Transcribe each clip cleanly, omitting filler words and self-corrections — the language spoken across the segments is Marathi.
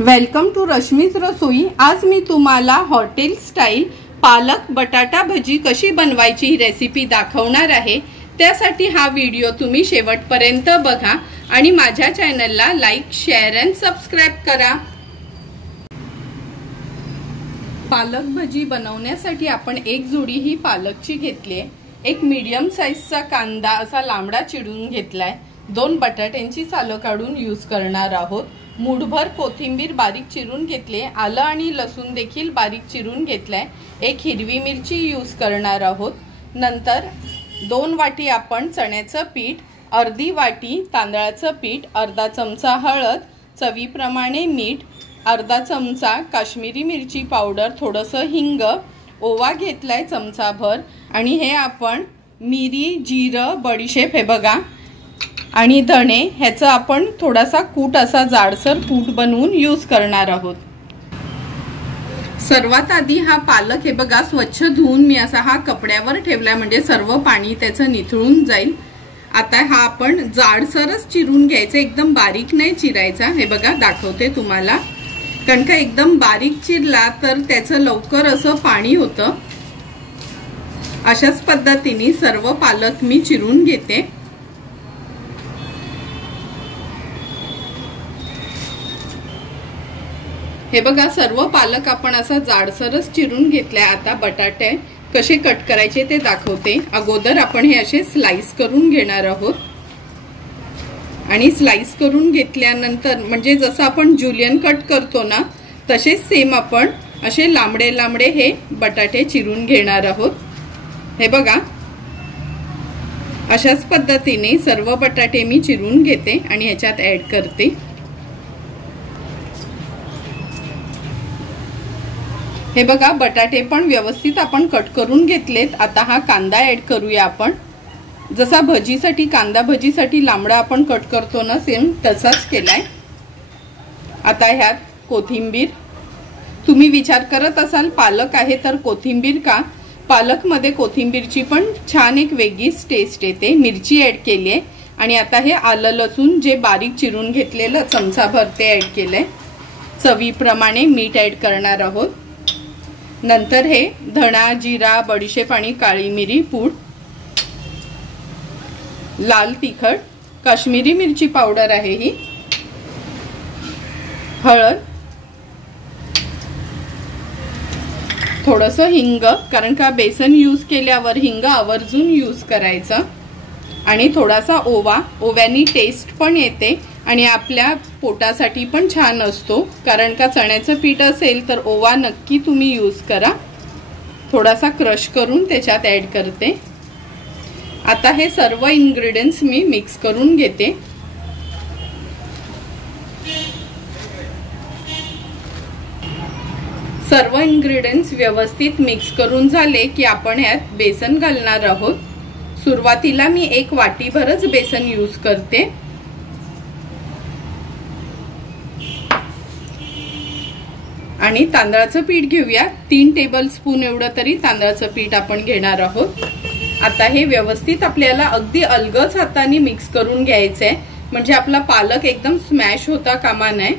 वेलकम टू रश्मीज रसोई। आज मी तुम्हाला हॉटेल स्टाईल पालक बटाटा भजी कशी बनवायची ही रेसिपी दाखवणार आहे। त्यासाठी हा व्हिडिओ तुम्ही शेवटपर्यंत बघा आणि माझ्या चॅनलला लाईक, शेअर अँड सबस्क्राइब करा। पालक भजी बनवण्यासाठी आपण एक जुडी ही पालकची घेतली आहे। एक मीडियम साइजचा कांदा असा लांबडा चिरून घेतलाय। 2 बटाट्यांची सालं काढून यूज करणार आहोत। मूठभर कोथिंबीर बारीक चिरून घेतले। आलं आणि लसूण देखील बारीक चिरून घेतलाय। एक हिरवी मिरची यूज करणार आहोत। नंतर 2 वाटी आपण चण्याचं पीठ, अर्धी वाटी तांदळाचं पीठ, अर्धा चमचा हळद, चवीप्रमाणे मीठ, अर्धा चमचा काश्मीरी मिरची पावडर, थोडंसं हिंग, ओवा घेतलाय चमचाभर आणि हे आपण मिरी, जिरं, बडीशेप हे बघा आणि धणे ह्याचं आपण थोडासा कूट असा जाडसर कूट बनवून यूज करणार आहोत। सर्वात आधी हा पालक हे बघा स्वच्छ धुवून मी असा हा कपड्यावर ठेवलाय, म्हणजे सर्व पाणी त्याचं निथळून जाईल। आता हा आपण जाडसरच चिरून घ्यायचा, एकदम बारीक नाही चिरायचा। हे बघा दाखवते तुम्हाला, कारण का एकदम बारीक चिरला तर त्याचं लवकर असं पाणी होतं। अशाच पद्धतीने सर्व पालक मी चिरून घेते। हे बघा सर्व पालक आपण असा जाडसरच चिरून घेतलाय। आता बटाटे कसे कट करायचे ते दाखवते। अगोदर आपण हे असे स्लाइस करून घेणार आहोत आणि स्लाइस करून घेतल्यानंतर म्हणजे जसं आपण जुलियन कट करतो ना तसेच सेम आपण असे लांबडे लांबडे हे बटाटे चिरून घेणार आहोत। हे बघा अशाच पद्धतीने सर्व बटाटे मी चिरून घेते आणि ह्याच्यात ऍड करते। हे बघा बटाटे पण व्यवस्थित आपण कट करून घेतलेत। आता हा कांदा ऍड करूया आपण। जसा भजीसाठी कांदा भजीसाठी लांबडा आपण कट करतो ना सेम तसाच केलाय। आता ह्यात कोथिंबीर, तुम्ही विचार करत असाल पालक आहे तर कोथिंबीर का? पालक मध्ये कोथिंबीरची पण छान एक वेगळीच टेस्ट येते। मिरची ऍड केली आहे आणि आता हे आलं लसूण जे बारीक चिरून घेतलेलं चमचाभर ते ऍड केलंय। चवीप्रमाणे मीठ ऍड करणार आहोत। नंतर हे धणा, जिरा, बडीशेप आणि काळी मिरी पूड, लाल तिखट, काश्मीरी मिरची पावडर आहे ही, हळद, थोडंसं हिंग, कारण का बेसन यूज केल्यावर हिंग आवर्जून यूज करायचं, आणि थोडासा ओवा। ओव्यानी टेस्ट पण येते आणि आपल्या पोटासाठी पण छान असतो, कारण का चण्याचं पीठ असेल तर ओवा नक्की तुम्ही यूज करा। थोडासा क्रश करून त्याच्यात ऍड करते। आता हे सर्व इन्ग्रेडियंट्स मी मिक्स करून घेते। सर्व इन्ग्रेडियंट्स व्यवस्थित मिक्स करून झाले की आपण यात बेसन घालणार आहोत। सुरुवातीला मी 1 वाटीभरच बेसन यूज करते। आणि तांदळाचं पीठ घेऊया। 3 टेबलस्पून एवढं तरी तांदळाचं पीठ आपण घेणार आहोत। आता हे व्यवस्थित आपल्याला अगदी अलगद हाताने मिक्स करून घ्यायचंय, म्हणजे आपला पालक एकदम स्मॅश होता कामा नये।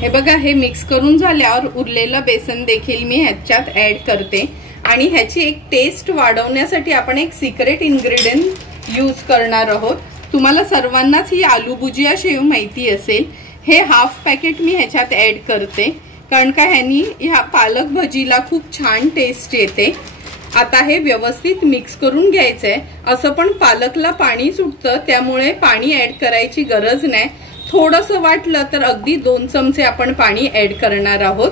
हे बघा हे मिक्स करून झाल्यावर उरलेलं बेसन देखील मी ह्याच्यात ऍड करते आणि ह्याची एक टेस्ट वाढवण्यासाठी आपण एक सिक्रेट इन्ग्रेडियंट यूज करणार आहोत। तुम्हाला सर्वांनाच ही आलू भुजिया शेव माहिती असेल। हे हाफ पॅकेट मी ह्याच्यात ऍड करते, कारण का ह्यानी ह्या पालक भजीला खूप छान टेस्ट येते। आता हे व्यवस्थित मिक्स करून घ्यायचंय। असं पण पालकला पाणी सुटतं, त्यामुळे पाणी ऍड करायची गरज नाही। थोडंसं वाटलं तर अगदी 2 चमचे आपण पाणी ऍड करणार आहोत।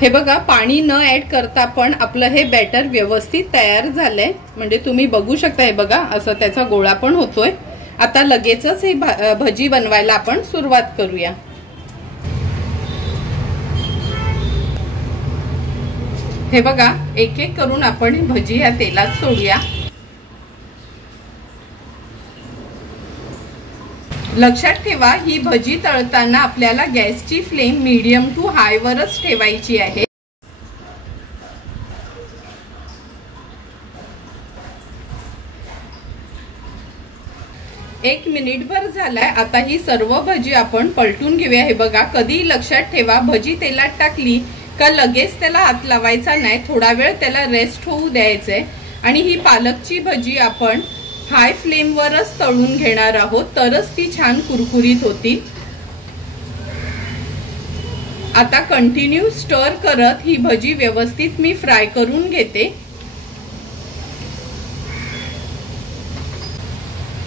हे बघा पाणी न ऍड करता पण आपलं हे बॅटर व्यवस्थित तयार झालंय, म्हणजे तुम्ही बघू शकता। हे बघा असं त्याचा गोळा पण होतोय। आता लगेचच हे भजी बनवायला आपण सुरुवात करूया। हे बघा एक एक करून आपण भजी या तेलात सोडूया। लक्षात ठेवा ही भजी तळताना आपल्याला गॅसची फ्लेम मीडियम टू हाय वरच ठेवायची आहे। 1 मिनिटभर झालाय। आता ही सर्व भजी आपण पलटून घेऊया। हे बघा, कधी लक्षात ठेवा, भजी तेलात टाकली का लगेच त्याला हात लावायचा नाही, थोडा वेळ त्याला रेस्ट होऊ द्यायचंय। आणि ही पालकची भजी आपण हाय फ्लेम वरच तळून घेणार आहोत, तरच ती छान कुरकुरीत होती। आता कंटिन्यू स्टर करत ही भजी व्यवस्थित मी फ्राय करून घेते।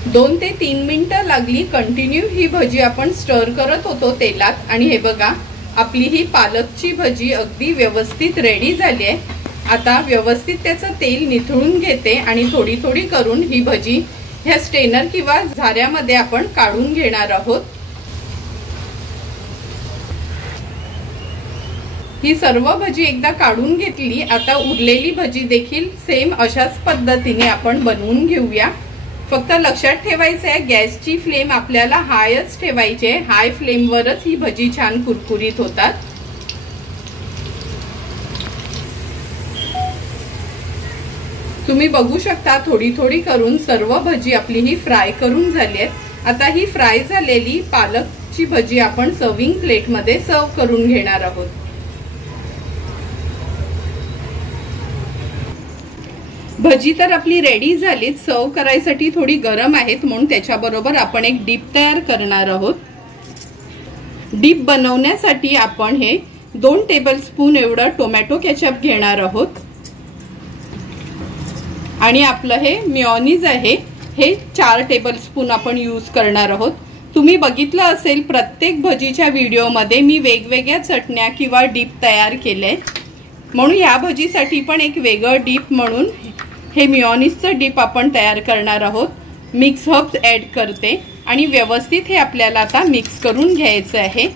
2 ते 3 मिनिटं लागली। कंटिन्यू ही भजी आपण स्टर करत होतो तेलात। आणि हे बघा, आपली ही पालकची भजी अगदी व्यवस्थित रेडी झाली आहे। आता व्यवस्थित त्याचं तेल निथळून घेते आणि थोडी थोडी करून ही भजी ह्या स्ट्रेनर किंवा झाऱ्यामध्ये आपण काढून घेणार आहोत। ही सर्व भजी एकदा काढून घेतली। आता उरलेली भजी देखील सेम अशाच पद्धतीने आपण बनवून घेऊया। फक्त लक्षात ठेवायचं आहे, गॅसची फ्लेम आपल्याला हायच ठेवायची आहे। हाय फ्लेम वरच ही भजी छान कुरकुरीत होतात। तुम्ही बघू शकता, थोडी थोडी करून सर्व भजी आपली ही फ्राय करून झाली आहे। आता ही फ्राय झालेली पालकची भजी आपण सर्विंग प्लेट मध्ये सर्व करून घेणार आहोत। भजी तर आपली रेडी झाली। सर्व करायसाठी थोडी गरम आहेत, म्हणून त्याच्याबरोबर आपण एक डीप तयार करणार आहोत। डीप बनवण्यासाठी आपण हे 2 टेबलस्पून एवढं टोमॅटो केचप घेणार आहोत। आणि आपलं हे मेयोनीज आहे, हे 4 टेबलस्पून आपण यूज करणार आहोत। तुम्ही बघितलं असेल, प्रत्येक भजीच्या व्हिडिओमध्ये मी वेगवेगळ्या चटण्या किंवा डीप तयार केले, म्हणून या भजीसाठी पण एक वेगळं डीप म्हणून हे मेयोनीजचं डीप आपण तयार करणार आहोत। मिक्स हर्ब्स ऍड करते आणि व्यवस्थित हे आपल्याला आता मिक्स करून घ्यायचं आहे।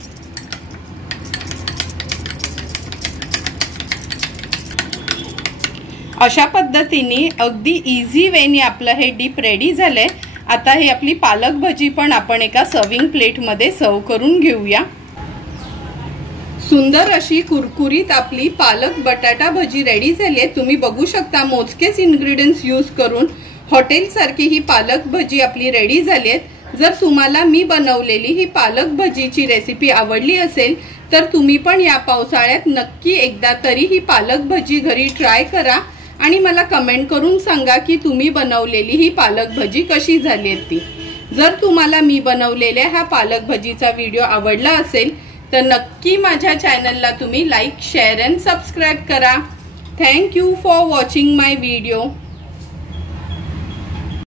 अशा पद्धतीने अगदी इझी वेने आपलं हे डीप रेडी झालंय। आता हे आपली पालक भजी पण आपण एका सर्विंग प्लेट मध्ये सर्व करून घेऊया। सुंदर अशी कुरकुरीत आपली पालक बटाटा भजी रेडी झाली आहे। तुम्ही बघू शकता, मोजकेच इन्ग्रेडियंट्स यूज करून हॉटेल सारखी ही पालक भजी आपली रेडी झाली आहे। जर तुम्हाला मी बनवलेली ही पालक भजीची रेसिपी आवडली असेल तर तुम्ही पण या पावसाळ्यात नक्की एकदा तरी ही पालक भजी घरी ट्राय करा आणि मला कमेंट करून सांगा की तुम्ही बनवलेली ही पालक भजी कशी झाली आहे ती। जर तुम्हाला मी बनवलेल्या हा पालक भजीचा व्हिडिओ आवडला असेल तर नक्की माझ्या चॅनलला तुम्ही लाईक, शेअर अँड सबस्क्राईब करा। Thank you for watching my video.